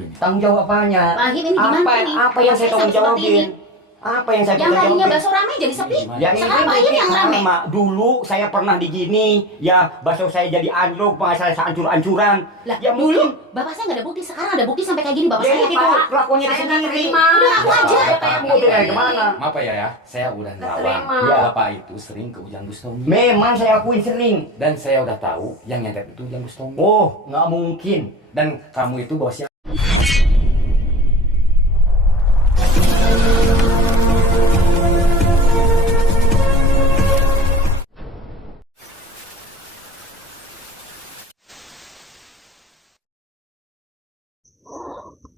ini? Tanggung jawab apanya? Wahim ini gimana nih? Apa yang saya tanggung seperti ini. jawabin? Apa yang saya Yang tanggung tadinya jawabin? bakso rame jadi sepi. Ya ini Sekarang Pak Wahim yang rame. sama. Dulu saya pernah di gini, ya bakso saya jadi anjlok, saya hancur-hancuran. Lah, Ya dulu mungkin. Bapak saya nggak ada bukti, sekarang ada bukti sampai kayak gini Bapak Ya saya, itu Pak. kelakuannya Saya sendiri. nggak terima. Udah aku aja. Mau dari kemana? Maaf ya, saya udah ngelawan. terima. Ya. Bapak itu sering ke Ujang Bustomi. Memang saya akuin sering. Dan saya udah tahu yang nyantet itu Ujang Bustomi. Oh, nggak mungkin. Dan kamu itu bosnya.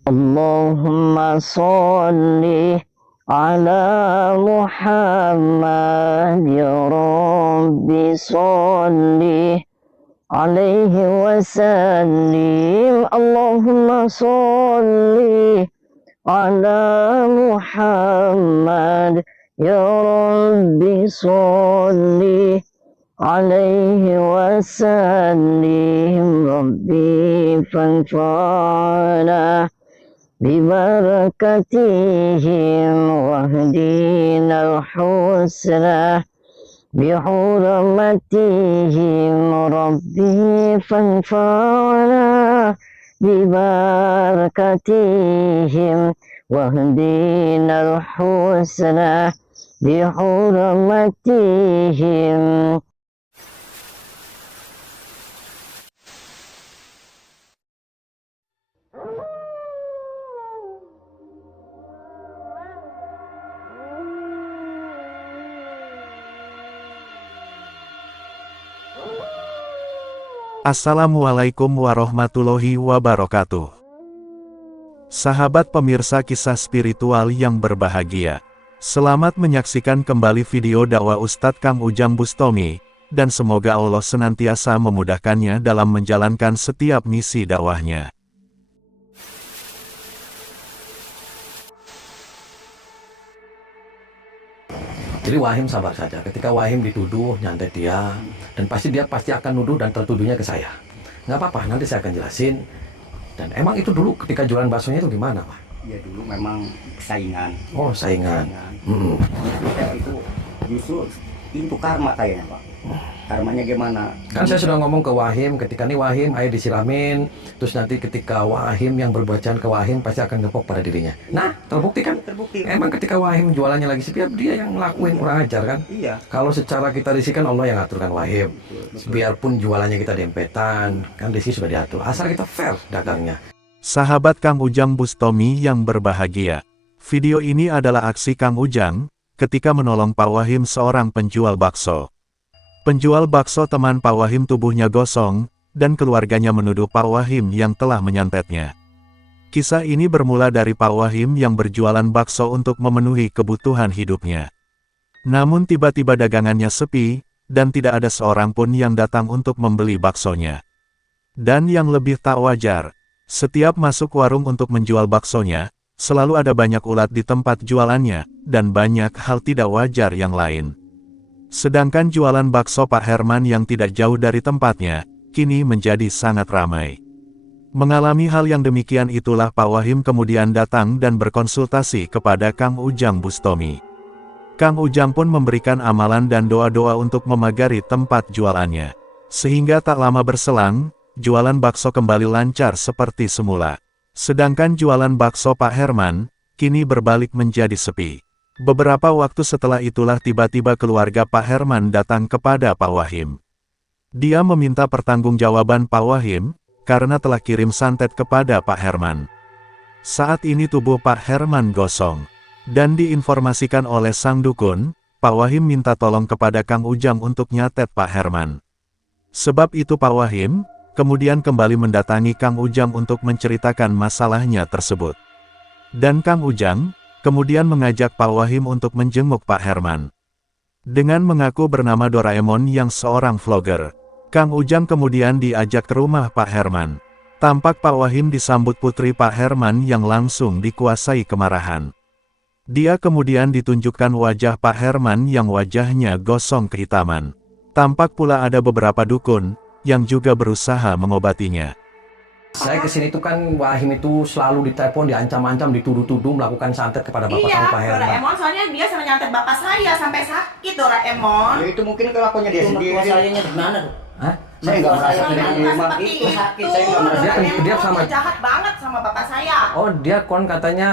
Allahumma sholli ala Muhammad ya Rabbi sholli alaihi wasallim. Allahumma sholli ala Muhammad ya Rabbi sholli alaihi wasallim. Rabbi fanfa'na ببركتهم واهدنا الحسنى بحرمتهم ربي فانفعنا ببركتهم واهدنا الحسنى بحرمتهم. Assalamualaikum warahmatullahi wabarakatuh. Sahabat pemirsa kisah spiritual yang berbahagia, selamat menyaksikan kembali video dakwah Ustadz Kang Ujang Bustomi, dan semoga Allah senantiasa memudahkannya dalam menjalankan setiap misi dakwahnya. Jadi Wahim sabar saja. Ketika Wahim dituduh, nyantet dia, dan dia pasti akan nuduh dan tertuduhnya ke saya. Nggak apa-apa, nanti saya akan jelasin. Dan emang itu dulu ketika jualan baksonya itu gimana, Pak? Ya dulu memang saingan. Oh, saingan. Ya, itu justru itu karma kayaknya, Pak. Karmanya gimana? Kan saya sudah ngomong ke Wahim, ketika nih Wahim air disiramin, terus nanti ketika Wahim yang berbuat jahat ke Wahim pasti akan ngepok pada dirinya. Nah, terbukti kan? Terbukti. Emang ketika Wahim jualannya lagi sepi, dia yang ngelakuin kurang ajar kan? Iya. Kalau secara kita risikan Allah yang aturkan Wahim. Biarpun jualannya kita dempetan, kan risi sudah diatur. Asal kita fair dagangnya. Sahabat Kang Ujang Bustomi yang berbahagia, video ini adalah aksi Kang Ujang ketika menolong Pak Wahim, seorang penjual bakso. Penjual bakso teman Pak Wahim tubuhnya gosong, dan keluarganya menuduh Pak Wahim yang telah menyantetnya. Kisah ini bermula dari Pak Wahim yang berjualan bakso untuk memenuhi kebutuhan hidupnya. Namun tiba-tiba dagangannya sepi, dan tidak ada seorang pun yang datang untuk membeli baksonya. Dan yang lebih tak wajar, setiap masuk warung untuk menjual baksonya, selalu ada banyak ulat di tempat jualannya, dan banyak hal tidak wajar yang lain. Sedangkan jualan bakso Pak Herman yang tidak jauh dari tempatnya, kini menjadi sangat ramai. Mengalami hal yang demikian itulah Pak Wahim kemudian datang dan berkonsultasi kepada Kang Ujang Bustomi. Kang Ujang pun memberikan amalan dan doa-doa untuk memagari tempat jualannya. Sehingga tak lama berselang, jualan bakso kembali lancar seperti semula. Sedangkan jualan bakso Pak Herman, kini berbalik menjadi sepi. Beberapa waktu setelah itulah tiba-tiba keluarga Pak Herman datang kepada Pak Wahim. Dia meminta pertanggungjawaban Pak Wahim, karena telah kirim santet kepada Pak Herman. Saat ini tubuh Pak Herman gosong. Dan diinformasikan oleh sang dukun, Pak Wahim minta tolong kepada Kang Ujang untuk nyatet Pak Herman. Sebab itu Pak Wahim, kemudian kembali mendatangi Kang Ujang untuk menceritakan masalahnya tersebut. Dan Kang Ujang kemudian mengajak Pak Wahim untuk menjenguk Pak Herman. Dengan mengaku bernama Doraemon yang seorang vlogger, Kang Ujang kemudian diajak ke rumah Pak Herman. Tampak Pak Wahim disambut putri Pak Herman yang langsung dikuasai kemarahan. Dia kemudian ditunjukkan wajah Pak Herman yang wajahnya gosong kehitaman. Tampak pula ada beberapa dukun, yang juga berusaha mengobatinya. Saya kesini itu kan Wahim itu selalu ditelepon, diancam-ancam, dituduh-tuduh melakukan santet kepada bapak Iya, kamu Pak Herman. Doraemon soalnya dia sama nyantet bapak saya sampai sakit Doraemon. Ya, itu mungkin kelakuannya dia sendiri. sayanya di mana tuh? Hah? Saya nggak merasa Saya dengan nggak memang seperti itu sakit. Saya nggak merasa. Dia sama- Doraemon jahat banget sama bapak saya. Oh, dia kon katanya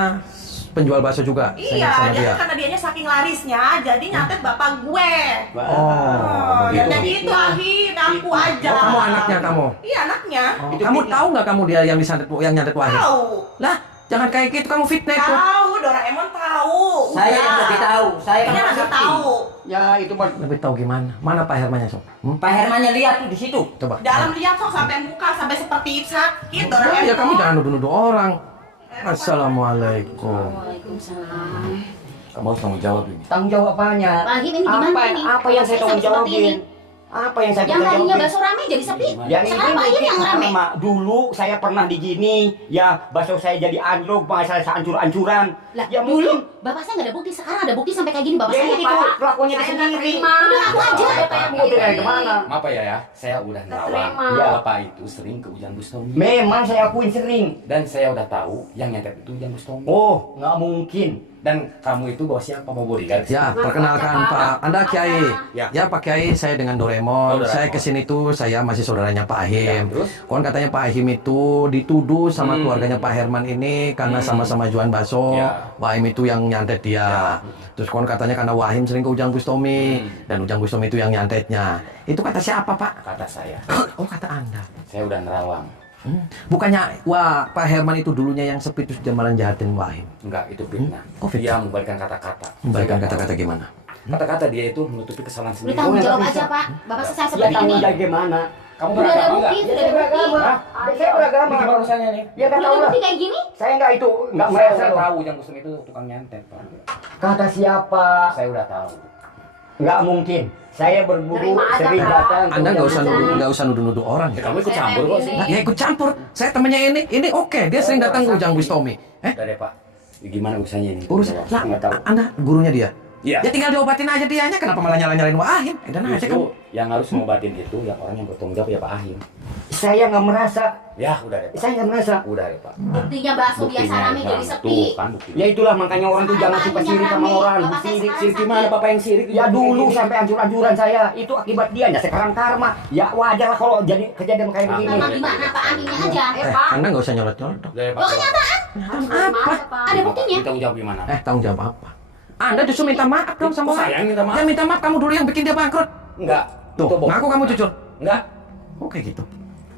penjual bakso juga. Saya Iya, sama jadi dia. karena dianya saking larisnya, jadi nyantet bapak gue. Oh, Dan begitu. jadi itu Ahin, aku aja. Oh, kamu anaknya kamu. Iya, anaknya. Oh, kamu tahu nggak kamu dia yang nyantet Wahim? Tahu. Lah, jangan kayak gitu, kamu fitnah itu. Tahu, Doraemon tahu. Saya yang Udah. lebih tahu. Saya Ini kan masih sakti. tahu. Ya itu mah Lebih tahu gimana? Mana Pak Hermannya, Sob? Pak Hermannya lihat tuh di situ. Coba. Dalam lihat kok sampai muka sampai seperti sakit Oh, Doraemon. ya kamu jangan nuduh-nuduh orang. Assalamualaikum. Waalaikumsalam. Kamu harus tanggung jawab ini. tanggung jawab apanya? Pak Him, ini gimana Apa ini? apa yang saya Sampai tanggung seperti ini. jawabin? Apa yang saya Yang tanggung tadinya jawabin? bakso rame jadi sepi. Yang Sekarang Pak Him yang rame. Mak, dulu saya pernah di gini, ya bakso saya jadi anjlok, masalah seancur-ancuran. Lah, Ya dulu mungkin. bapak saya nggak ada bukti, sekarang ada bukti sampai kayak gini bapak Ya saya, itu Pak. kelakuannya dia Saya nggak sendiri. terima. Udah aku aja. Mau dari kemana? Maaf ya, saya udah nerawang. terima. Ya, Bapak itu sering ke Ujang Bustomi. Memang saya akuin sering. Dan saya udah tahu yang nyantet itu Ujang Bustomi. Oh, nggak mungkin. Dan kamu itu bawa siapa? Mau bodyguard? Ya, perkenalkan Pak. Anda Kiai. Ya. Ya, Pak Kiai, saya dengan Doraemon. Oh, Doraemon. Saya kesini tuh, saya masih saudaranya Pak Ya, Ahim. terus? Kon katanya Pak Ahim itu dituduh sama keluarganya Pak Herman ini karena sama-sama jualan bakso. Ya. Wahim itu yang nyantet dia. Terus kon katanya karena Wahim sering ke Ujang Bustomi dan Ujang Bustomi itu yang nyantetnya. Itu kata siapa, Pak? Kata saya. Oh, kata Anda. Saya udah nerawang. Bukannya Pak Herman itu dulunya yang sepi terus dia malah jahatin Wahim. Enggak, itu fitnah. Oh, fitnah. Dia membalikan kata-kata. Membalikan Saya kata-kata tahu. gimana? Kata-kata dia itu menutupi kesalahan Udah sendiri. tanggung Oh, jawab nggak aja, bisa. Pak. Bapak saya Ya seperti tanggung ini. jawab gimana? Kamu Udah ada beragama bukti, enggak? sudah ada bukti. Hah? Saya beragama. Gimana urusannya nih? Ya nggak Udah tahu ada lah. bukti kayak gini? Saya nggak itu, nggak Saya merasa udah loh. tahu Ujang Bustomi itu tukang nyantet, Pak. Kata siapa? Saya udah tahu. Nggak mungkin. Saya berburu sering datang. ke Anda nggak Ujang usah Bustomi. nggak usah nuduh-nuduh orang. Ya, kamu ikut campur kok sih. Nah, ya ikut campur. Saya temannya ini oke. Dia sering datang ke Ujang Bustomi. Udah deh, Pak. Gimana urusannya ini? Urus. Jawab. Lah, nggak tahu. Anda gurunya dia. Iya. Ya tinggal diobatin aja dianya. Kenapa malah nyalain Wahim? Dan aja Justru kamu. yang harus ngobatin itu yang orang yang bertanggung jawab ya Pak Ahim. Saya nggak merasa. Ya, udah deh, Pak. Saya nggak merasa. Udah deh, Pak. Buktinya bakso biasa rame jadi sepi. Tuh, kan buktinya. Ya itulah makanya orang tuh jangan suka sirik sama orang. Sirik, sirik gimana Bapak yang sirik? Ya dulu sampai ancur-ancuran saya. Itu akibat dia. Ya sekarang karma. Ya wajar lah kalau jadi kejadian kayak Ah, begini. Sama gimana Pak Aminnya aja. Anda nggak usah nyolot-nyolot. Udah deh, Pak. Lo kenyataan. Apa? Ada buktinya. Kita jawab gimana? Tanggung jawab apa? Anda justru minta maaf dong sama Kok saya yang minta maaf? Ya minta maaf kamu dulu yang bikin dia bangkrut. Enggak. Tuh, Itu bohong. ngaku kamu jujur. Enggak. Oke gitu.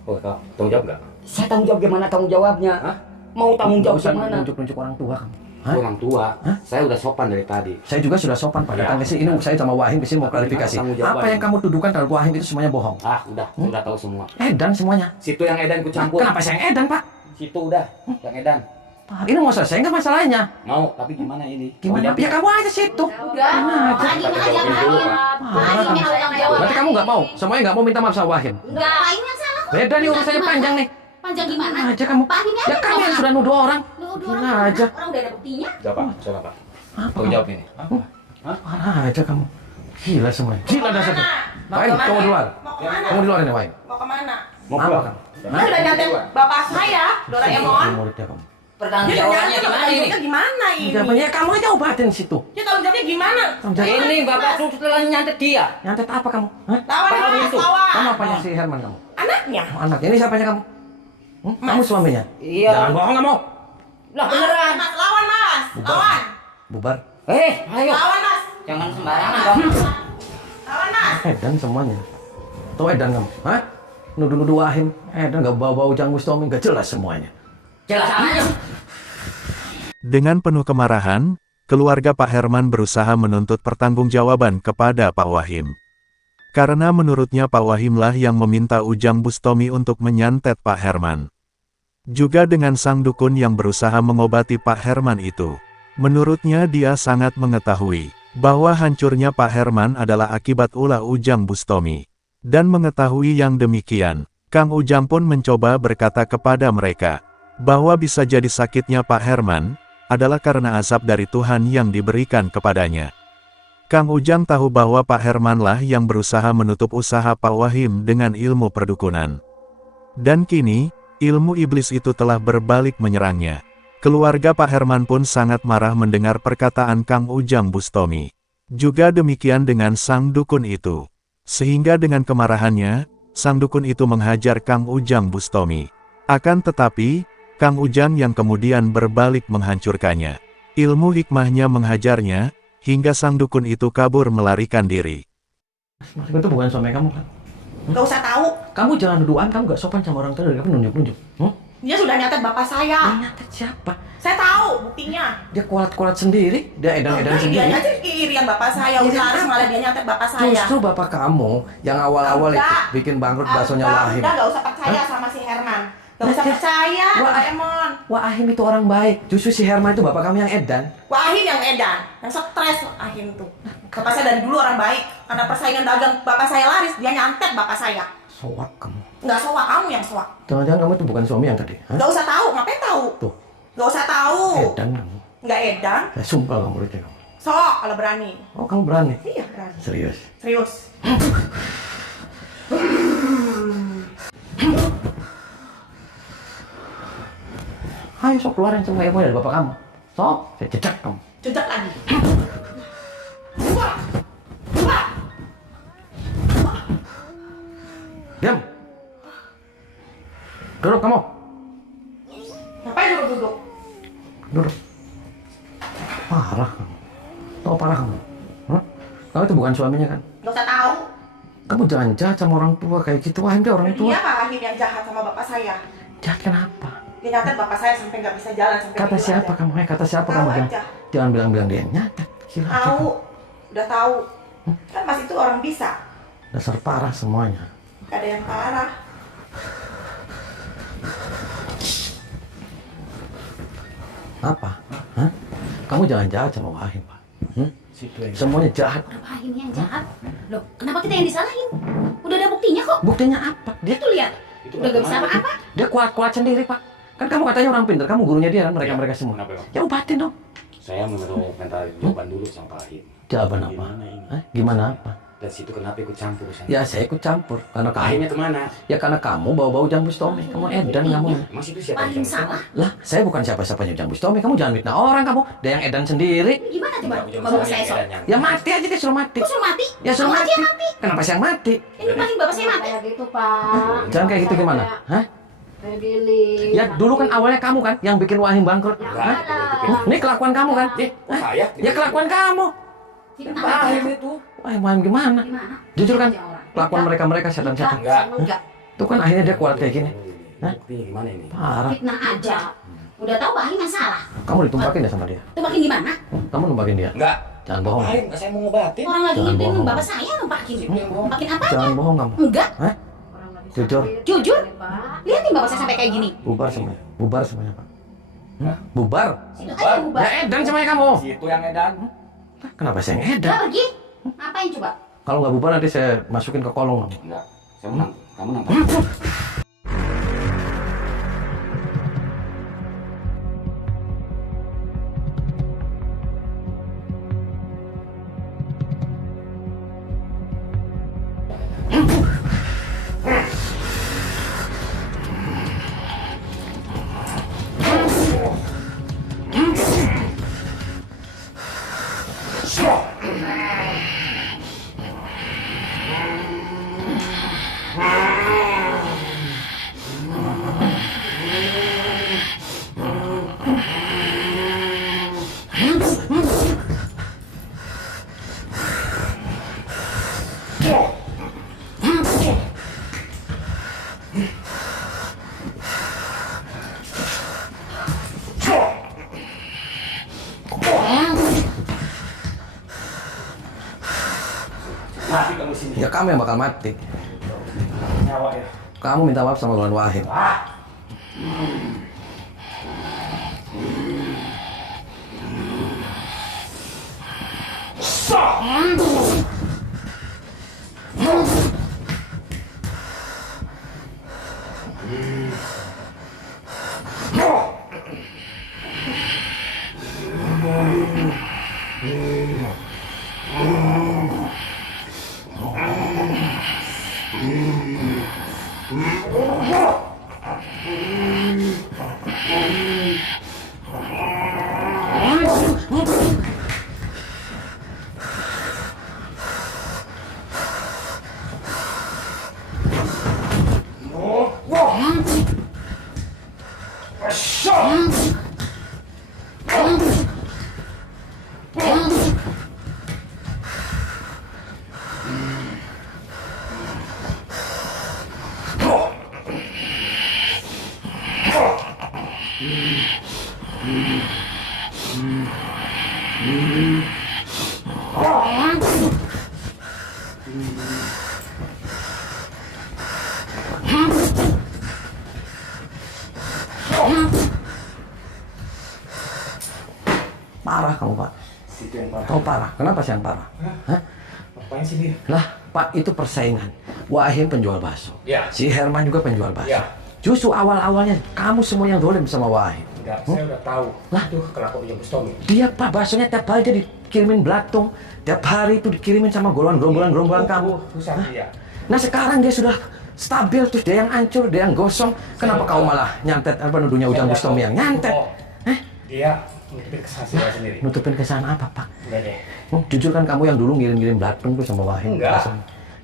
Oh, kau tanggung jawab enggak? Saya tanggung jawab gimana tanggung jawabnya? Hah? Mau tanggung jawab Nggak usah gimana? nunjuk-nunjuk orang tua kamu. Hah? Orang tua. Saya udah sopan dari tadi. Saya juga sudah sopan Pak Ya. datang ke sini. Ini saya sama Wahim ke sini mau Tapi klarifikasi. gimana tanggung Apa yang kamu tuduhkan terhadap Wahim itu semuanya bohong. Ah, udah tahu semua. Edan semuanya. Situ yang edan ku campur. Kenapa saya yang edan, Pak? Situ udah, yang edan. Pak, ini mau selesai nggak masalahnya? Mau, tapi gimana ini? Gimana? Ya kamu aja situ. Udah. Pak Amin aja, Pak Amin. Pak Amin yang tanggung jawab. Berarti kamu nggak mau? Semuanya nggak mau minta maaf sama Wahim? Enggak. Pak Amin yang salah kok. Beda nih urusannya Gimana? panjang nih. Panjang gimana? Gimana aja kamu? Pak Amin Ya kamu yang sudah nuduh orang. Nuduh Gila orang aja. Orang udah ada buktinya. Coba, coba Pak. Apa Tanggung jawab ini. Parah aja kamu. Gila semuanya. Gila dasarnya. Wahim, kamu di luar. Mau kemana? Kamu di luar ini, Wahim. Mau kemana? Mau Apa pulang? kamu? Dia udah nyantet bapak saya, Doraemon. Ini muridnya kamu. Pertanggung Dia udah jawabannya nyantet, gimana ini? tanggung jawabnya gimana ini? Ya kamu aja obatin situ. Dia tanggung jawabnya gimana? Tanggung jawab. Ini bapak tuh setelah nyantet dia. Nyantet apa kamu? Hah? Lawan Pak mas, itu. lawan. Kamu apanya si Herman kamu? Anaknya. Oh, anaknya ini siapanya kamu? Kamu suaminya? Iya. Jangan bohong kamu. Lah beneran. Mas, lawan mas, lawan. Bubar. Ayo. Lawan mas, Jangan sembarangan dong. lawan mas. Edan semuanya. Tuh Edan kamu. Hah? Nuduh-nuduh Wahim. Edan nggak bau-bau Ujang Bustomi. Nggak jelas semuanya. Jelas aja. Dengan penuh kemarahan, keluarga Pak Herman berusaha menuntut pertanggungjawaban kepada Pak Wahim. Karena menurutnya Pak Wahimlah yang meminta Ujang Bustomi untuk menyantet Pak Herman. Juga dengan sang dukun yang berusaha mengobati Pak Herman itu. Menurutnya dia sangat mengetahui bahwa hancurnya Pak Herman adalah akibat ulah Ujang Bustomi. Dan mengetahui yang demikian, Kang Ujang pun mencoba berkata kepada mereka bahwa bisa jadi sakitnya Pak Herman adalah karena azab dari Tuhan yang diberikan kepadanya. Kang Ujang tahu bahwa Pak Hermanlah yang berusaha menutup usaha Pak Wahim dengan ilmu perdukunan. Dan kini, ilmu iblis itu telah berbalik menyerangnya. Keluarga Pak Herman pun sangat marah mendengar perkataan Kang Ujang Bustomi. Juga demikian dengan sang dukun itu. Sehingga dengan kemarahannya, sang dukun itu menghajar Kang Ujang Bustomi. Akan tetapi, Kang Ujang yang kemudian berbalik menghancurkannya. Ilmu hikmahnya menghajarnya, hingga sang dukun itu kabur melarikan diri. Mas itu bukan suami kamu kan? Gak usah tahu. Kamu jangan duduan, kamu gak sopan sama orang tua dari kamu nunjuk-nunjuk. Dia sudah nyatet bapak saya. Nyatet siapa? Saya tahu buktinya. Dia kualat-kualat sendiri, dia edan-edan Dia sendiri. aja irian bapak saya. Irian Udah apa? malah dia nyatet bapak saya. Justru bapak kamu yang awal-awal itu Udah. bikin bangkrut baksonya Wahim. Udah gak usah percaya sama si Herman. Gak usah percaya, Wah. Doraemon. Wahim itu orang baik. Justru si Herman itu bapak kamu yang edan. Wahim yang edan, yang stres Wahim tuh. Bapak saya dari dulu orang baik. Karena persaingan dagang bapak saya laris, dia nyantet bapak saya. Soak kamu. Nggak soak, kamu yang soak. Jangan-jangan kamu itu bukan suami yang tadi? Hah? Nggak usah tahu, ngapain tahu? Tuh, Nggak usah tahu. edan kamu. Nggak edan, Saya sumpah kamu itu. sok kalau berani. Oh, kamu berani? Iya berani. Serius? Serius. Ayo sok keluarin semua ilmu dari bapak kamu. Sok, saya cecak kamu. Jejak lagi. Diam. Duduk kamu. Ngapain duduk-duduk? Duduk. Parah kamu. Tahu parah kamu? Hah? Kamu itu bukan suaminya kan? Nggak usah tahu. Kamu jangan jahat sama orang tua kayak gitu. Wah, dia orang tua. Dia Pak Wahim yang jahat sama bapak saya. Jahat kenapa? Dia nyatet bapak saya sampai nggak bisa jalan sampai Kata gitu siapa aja. kamu? Kata siapa Tahu kamu? aja. Jangan bilang-bilang dia nyatet. Gila aja Tahu, kamu. udah tahu. Kan Mas itu orang bisa. Dasar parah semuanya. Gak ada yang parah. Apa? Hah? Kamu jangan jahat sama Wahim, Pak. Situ yang Semuanya jahat. Wahim yang jahat. Loh, kenapa kita yang disalahin? Udah ada buktinya kok. Buktinya apa? Dia Tuh lihat. Udah gak bisa apa-apa. dia kuat-kuat sendiri, Pak. Kan kamu katanya orang pintar, kamu gurunya dia kan, mereka semua. Kenapa, Bang? Ya obatin dong. Saya mau minta jawaban dulu sama Pak Wahim. Jawaban apa? Gimana ini? Hah? Gimana apa? Dan situ kenapa ikut campur sana? Ya saya ikut campur karena Pak kamu. Wahimnya kemana? Ya karena kamu bau-bau Ujang Bustomi. Kamu edan kamu. Mas itu siapa Wahim yang salah. Lah, saya bukan siapa-siapanya Ujang Bustomi. Kamu jangan fitnah orang kamu. Dia yang edan sendiri. Gimana coba? Ujang Ngomong Bustomi saya sok. yang edan Ya mati aja dia suruh mati. Kok suruh mati? Ya suruh Kamu mati. aja yang mati. Kenapa saya yang mati? Ini Wahim bapak saya mati. Kayak gitu, Pak. Jangan kayak gitu gimana? Hah? Kayak Billy. Ya dulu kan awalnya kamu kan yang bikin Wahim bangkrut. Enggak, Hah? itu Ini kelakuan kamu kan? saya. Ya kelakuan kamu. Fitnah Wahim aja. itu. Wahim gimana? Gimana? Jujur kan? Aja orang. Kelakuan mereka setan-setan. Enggak. Enggak. Tuh kan akhirnya dia kuat kayak gini. Hah? Buktinya gimana ini? Parah. Fitnah aja. Udah tahu Wahim yang salah. Kamu ditumpakin ya sama dia? Tuh makin gimana? Kamu numpakin dia? Enggak. Jangan bohong. Wahim, saya mau ngobatin. Orang lagi Jangan ngikutin bohong. bapak saya numpakin. Jangan bohong. Numpakin apa? Jangan bohong kamu. Enggak. Hah? Orang lagi Jujur. sakit. Jujur. Pak. Lihatin bapak saya sampai kayak gini. Bubar semuanya. Bubar semuanya, Pak. Bubar. Situ aja bubar. Ya edan semuanya kamu. Situ yang edan. Kenapa saya yang edan? Udah pergi. Ngapain coba? Kalau nggak bubar nanti saya masukin ke kolong kamu. Enggak. Saya mau nangkep. Kamu nangkep. Mati kamu sini. Ya kamu yang bakal mati. Nyawa ya. Kamu minta maaf sama Tuan Wahim. Parah kamu, Pak. Situ yang parah. Oh, parah. Kenapa sih yang parah? Hah? Ngapain sih dia? Lah, Pak, itu persaingan. Wahim penjual bakso. Ya. Si Herman juga penjual bakso. Ya. Justru awal-awalnya kamu semua yang dolim sama Wahim. Enggak, saya udah tahu. Lah? Itu kelakuan Ujang Bustomi. Dia, Pak, baksonya tiap hari dia dikirimin belatung. Tiap hari itu dikirimin sama gerombolan kamu. Susah dia. Nah, sekarang dia sudah stabil, terus dia yang hancur, dia yang gosong. Kenapa kamu malah nyantet, apa nuduhnya Ujang Bustomi yang nyantet? Oh, dia nutupin kesalahan saya sendiri. Nutupin kesalahan apa, Pak? Enggak deh. Jujur kan kamu yang dulu ngirim-ngirim belatung tuh sama Wahim. Enggak.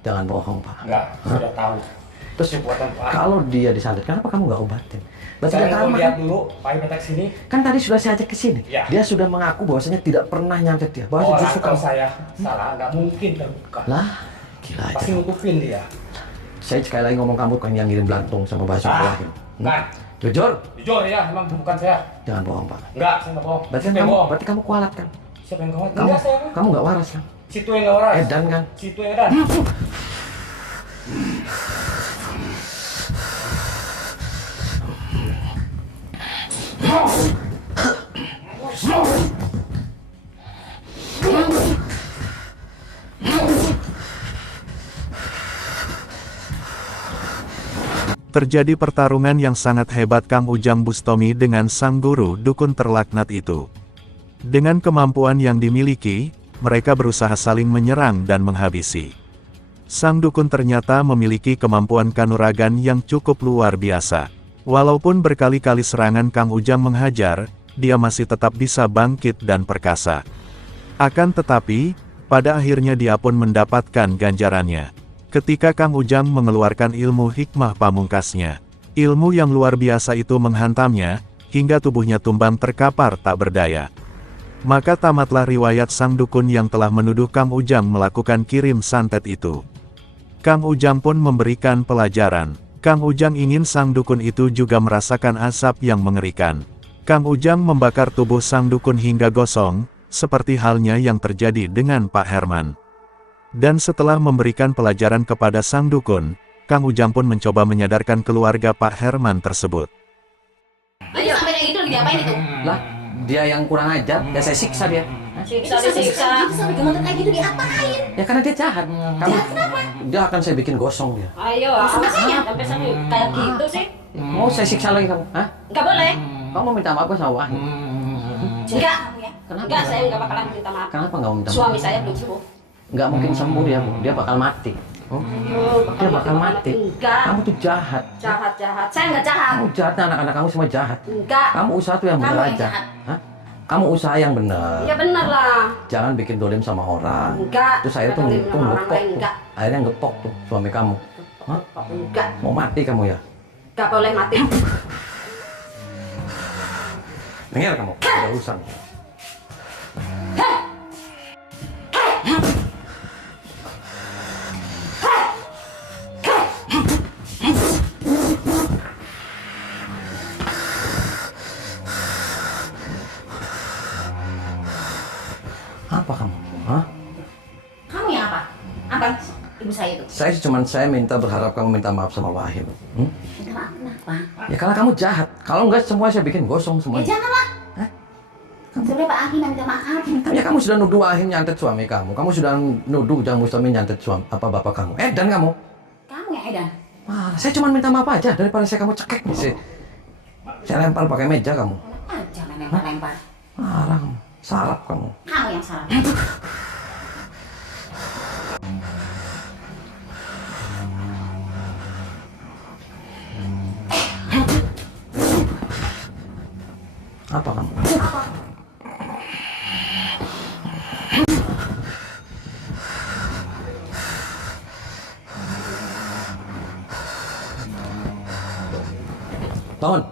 Jangan bohong, Pak. Enggak, saya udah tahu. Terus Perbuatan Pak. kalau dia disantet, kenapa kamu nggak obatin? Berarti Saya dia mau karma lihat kan? dulu Pak Im datang sini. Kan tadi sudah saya ajak ke sini. Ya. Dia sudah mengaku bahwasanya tidak pernah nyantet dia. Bahwa Oh, justru kalau kamu. saya salah, nggak mungkin terbuka. Lah, gila aja. Pasti nutupin dia. Saya sekali lagi ngomong kamu kan yang ngirim belatung sama bakso ke Wahim. Bukan. Jujur, Jujur ya, emang bukan saya. jangan bohong, Pak. Enggak, saya nggak bohong. Berarti, Siapa yang bohong? berarti kamu kualat kan? Siapa yang kawan? Kamu, Enggak, saya. kamu nggak waras kan? Situ yang nggak waras. Edan kan? Situ yang edan. Terjadi pertarungan yang sangat hebat Kang Ujang Bustomi dengan sang guru dukun terlaknat itu. Dengan kemampuan yang dimiliki, mereka berusaha saling menyerang dan menghabisi. Sang dukun ternyata memiliki kemampuan kanuragan yang cukup luar biasa. Walaupun berkali-kali serangan Kang Ujang menghajar, dia masih tetap bisa bangkit dan perkasa. Akan tetapi, pada akhirnya dia pun mendapatkan ganjarannya. Ketika Kang Ujang mengeluarkan ilmu hikmah pamungkasnya, ilmu yang luar biasa itu menghantamnya, hingga tubuhnya tumbang terkapar tak berdaya. Maka tamatlah riwayat sang dukun yang telah menuduh Kang Ujang melakukan kirim santet itu. Kang Ujang pun memberikan pelajaran. Kang Ujang ingin sang dukun itu juga merasakan asap yang mengerikan. Kang Ujang membakar tubuh sang dukun hingga gosong, seperti halnya yang terjadi dengan Pak Herman. Dan setelah memberikan pelajaran kepada sang dukun, Kang Ujang pun mencoba menyadarkan keluarga Pak Herman tersebut. Ayo sampai kayak gitu diapain itu? Lah, dia yang kurang ajar, ya saya siksa dia. Siksa disiksa. Itu sampai gemeter kayak gitu diapain? Ya karena dia jahat. Dia akan saya bikin gosong dia. Ayo, Sama saya. sampai kayak gitu sih. Mau saya siksa lagi kamu? Hah? Enggak boleh. Kamu mau minta maaf sama Wahim? Enggak. Kenapa? Enggak, saya enggak bakalan minta maaf. Kenapa nggak mau minta maaf? Suami saya belum sembuh. Nggak mungkin sembuh dia, Bu. Dia bakal mati. Oh, dia bakal mati. Enggak. Kamu tuh jahat. Jahat. Saya enggak jahat. Kamu jahat, anak-anak kamu semua jahat. Enggak. Kamu usaha tuh yang Kamu benar yang aja. jahat. Hah? Kamu usaha yang benar. Ya benar lah. Jangan bikin dolim sama orang. Enggak. Terus saya tuh Dolim sama orang ngepok lain, tuh. enggak. Akhirnya ngepok tuh suami kamu. Hah? Enggak. Mau mati kamu ya? Enggak boleh mati. Dengar kamu, ada urusan. Apa kamu? Hah? Kamu yang apa? Apa ibu saya itu? Saya minta berharap kamu minta maaf sama Wahim. Minta maaf kenapa? Ya karena kamu jahat. Kalau enggak semua saya bikin gosong Ya semuanya. janganlah. Hah? Sebenarnya Pak Hakim yang minta maaf. Ya kamu sudah nuduh Wahim nyantet suami kamu. Kamu sudah nuduh Ujang Bustomi nyantet suami apa bapak kamu. Dan kamu? Kamu yang edan. Wah, saya cuma minta maaf aja daripada saya kamu cekek nih sih. Saya lempar pakai meja kamu. Enak aja main lempar-lempar. Marah kamu. Sarap kamu. Kamu yang salah. Apa kamu? Bangun.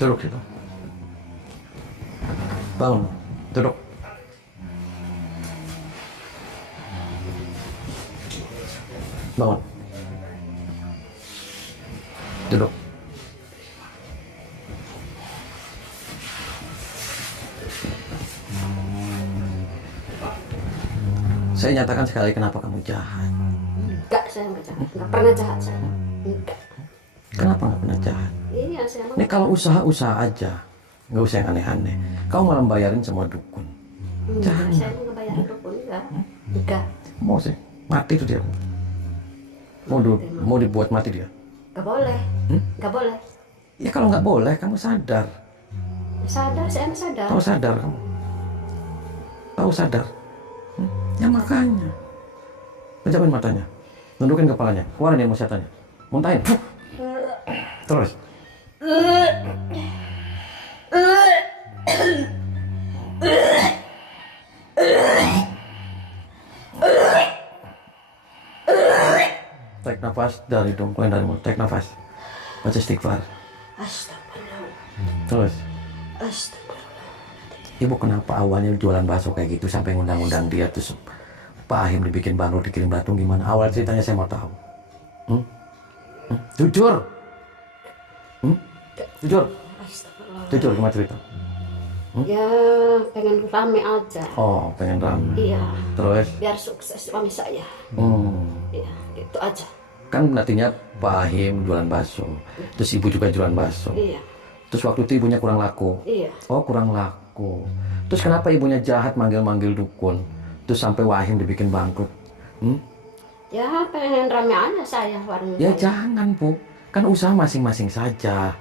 Duduk situ. Bangun. Duduk. Bangun. Duduk. Saya nyatakan sekali kenapa kamu jahat. Enggak, saya enggak jahat. Enggak pernah jahat saya. Enggak. Kenapa nggak pernah jahat? Iya, saya mau. Ini kalau usaha-usaha aja, nggak usah yang aneh-aneh. Kau malah bayarin semua dukun. Jangan. Saya mau ngebayar dukun enggak. Enggak. Mau sih, mati tuh dia. Mau dibuat mati dia. Enggak boleh. Enggak boleh. Ya kalau nggak boleh, kamu sadar. Sadar, saya sadar. Tahu sadar kamu. Tahu sadar. Ya makanya. Pejamin matanya. Nundukin kepalanya. Keluarin ilmu setannya. Muntahin. Terus. Tarik nafas dari hidung, keluarin dari mulut. Tarik nafas. Baca istighfar. Astagfirullah. Terus. Astagfirullah. Ibu kenapa awalnya jualan bakso kayak gitu sampai ngundang-undang dia terus Pak Ahim dibikin bangkrut, dikirim belatung gimana? Awal ceritanya saya mau tahu. Jujur. Jujur. Astagfirullah. Jujur gimana cerita? Ya, pengen rame aja. Oh, pengen rame. Iya. Terus? Biar sukses suami saya. Iya, gitu aja. Kan nantinya Pak Ahim jualan bakso, terus ibu juga jualan bakso. Iya. Terus waktu itu ibunya kurang laku. Iya. Oh, kurang laku. Terus kenapa ibunya jahat manggil-manggil dukun? Terus sampai Wahim dibikin bangkrut. Ya, pengen rame aja saya warung. Ya saya. jangan, Bu. Kan usaha masing-masing saja.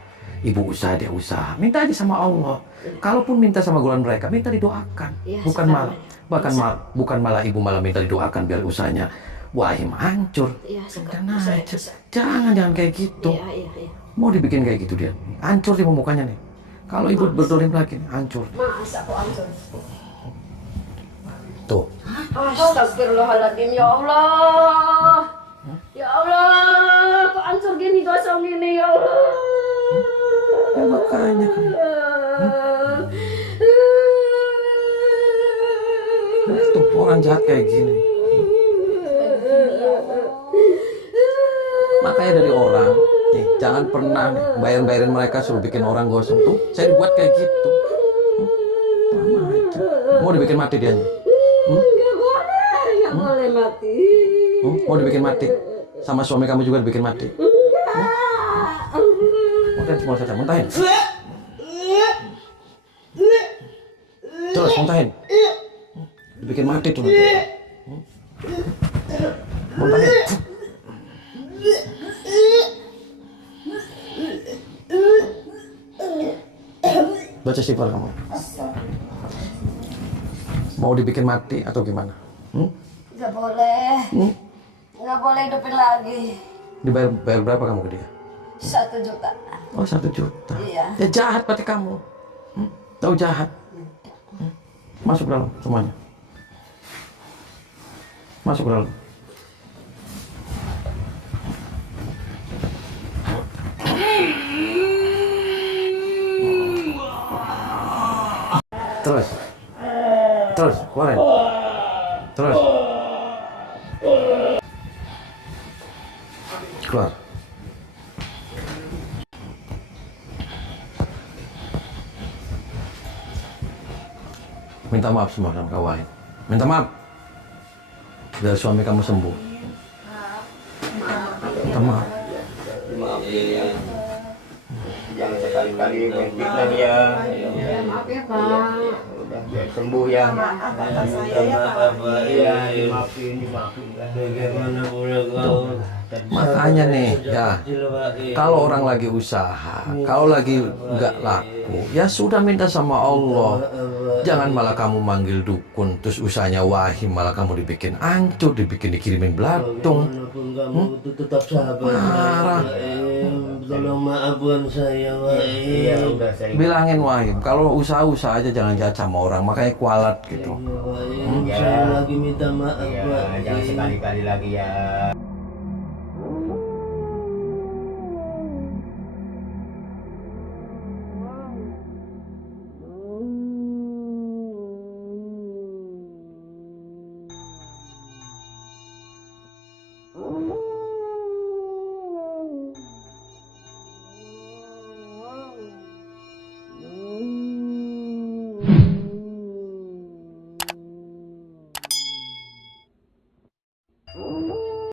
Ibu usaha, dia usaha. Minta aja sama Allah. Kalaupun minta sama golongan mereka, minta didoakan. Ya, Bukan malah, bukan malah ibu malah minta didoakan biar usahanya Wahim hancur. Iya, Jangan saya aja. bisa. Jangan kayak gitu. Iya. Mau dibikin kayak gitu dia. Hancur di mukanya nih. Kalau ibu berdolim lagi, hancur. Masa kok hancur? Tuh. Astagfirullahaladzim, ya Allah. Ya Allah, kok hancur gini, gosong gini, ya Allah. Ya makanya kan. Tuh orang jahat kayak gini. Makanya dari orang, nih, jangan pernah bayar-bayarin mereka suruh bikin orang gosong tuh. Saya dibuat kayak gitu. Sama aja. Mau dibikin mati dia nih. Nggak boleh mati. Mau dibikin mati. Sama suami kamu juga dibikin mati. Muntahin semua saja, muntahin. Terus muntahin. Dibikin mati tuh nanti. Muntahin. Baca istighfar kamu. Mau dibikin mati atau gimana? Nggak boleh. Nggak boleh hidupin lagi. Dibayar berapa kamu ke dia? 1 juta. Oh, 1 juta. Iya. Ya jahat berarti kamu. Tahu jahat. Masuk dalam semuanya. Masuk dalam. Terus, keluarin. Terus. Keluar. Minta maaf semua sama kawan. Minta maaf. Biar suami kamu sembuh. Minta maaf. Maafin. Jangan sekali-kali fitnah dia. Ya, maaf ya, Pak. Udah biar sembuh ya. Maaf atas saya ya, Pak. Iya, dimaafin. Bagaimana pula kau? Makanya nih, ya, kalau orang lagi usaha, kalau lagi nggak laku, ya sudah minta sama Allah. Jangan malah kamu manggil dukun, terus usahanya Wahim malah kamu dibikin hancur, dikirimin belatung. Walaupun kamu itu tetap sabar. Marah. Tolong maafkan saya, Wahim. Iya, udah saya. Bilangin Wahim, kalau usaha aja jangan jahat sama orang, makanya kualat gitu. Wahim, saya lagi minta maaf, Iya, Wahim. jangan sekali-kali lagi ya.